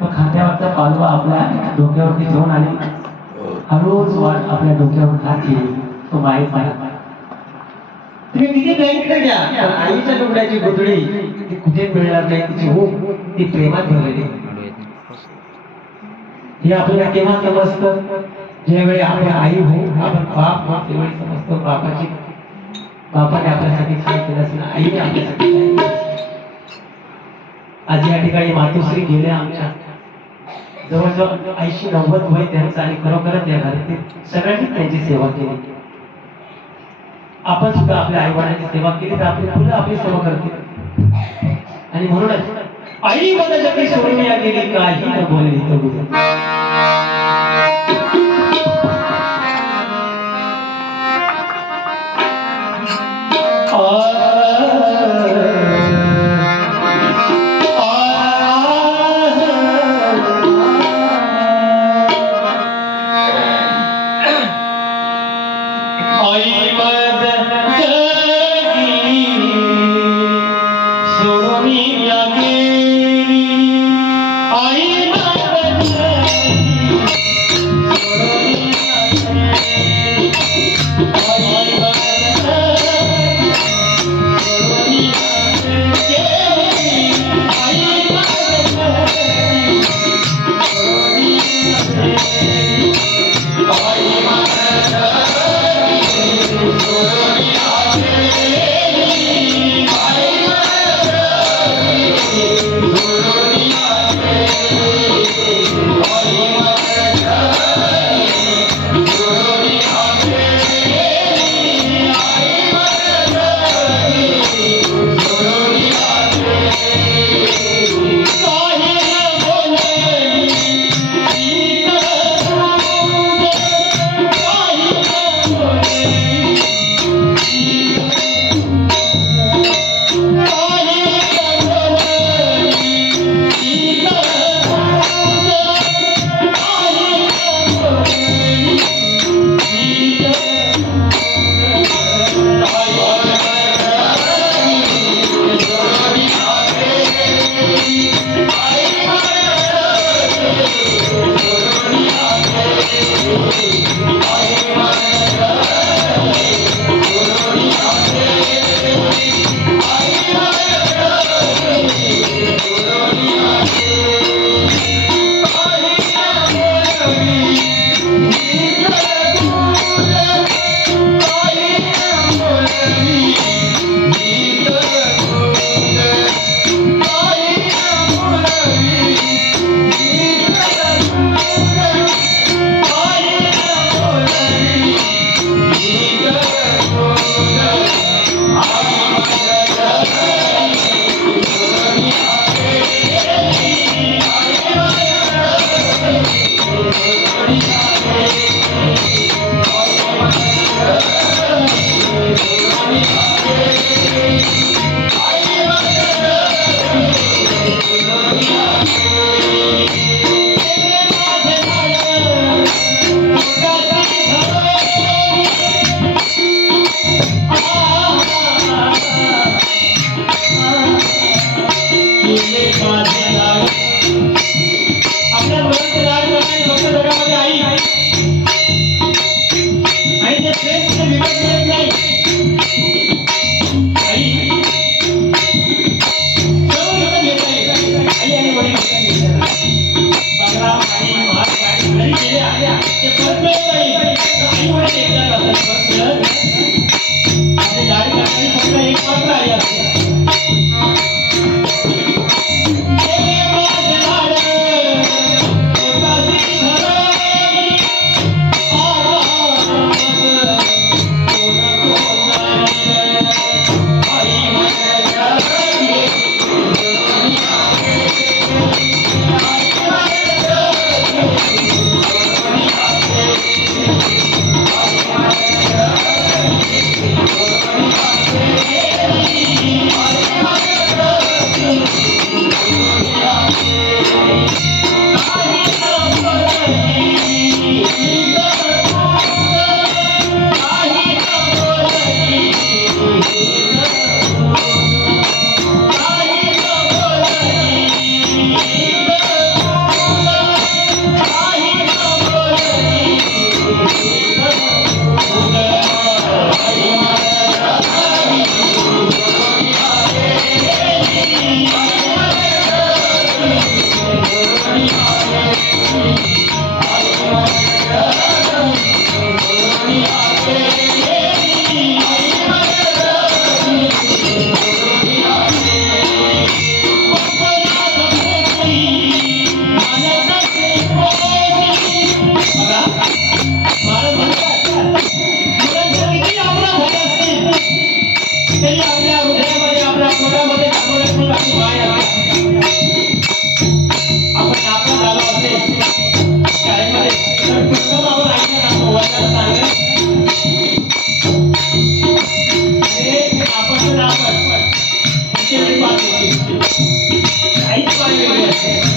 तो खांद्यावरचा पालवा आपल्या डोक्यावरती घेऊन आणि हळूच वाट आपल्या डोक्यावर हात येईल तो माहीत नाही. तुम्ही किती बँकेकडे द्या पण आईच्या डोक्याची गोधडी ती कुठे मिळणार नाही. तिची भूक ती प्रेमात भरलेली. हे आपल्याला केव्हा समजतं? ज्यावेळी आपण आई होऊ आपण बाप होऊ त्यावेळी समजतं बापाने आपल्यासाठी काय केलं असेल, आईने आपल्यासाठी काय केलं असेल. आज या ठिकाणी मातोश्री गेल्या आमच्या जवळजवळ 80-90 वय त्यांचं आणि खरोखरच या घरातील सगळ्यांनी त्यांची सेवा केली. आपण सुद्धा आपल्या आई वडिलांची सेवा केली तर आपली मुलं आपली सेवा करतील. आणि म्हणूनच आई मला जगी सोडून या गेली काही न बोलली तर आ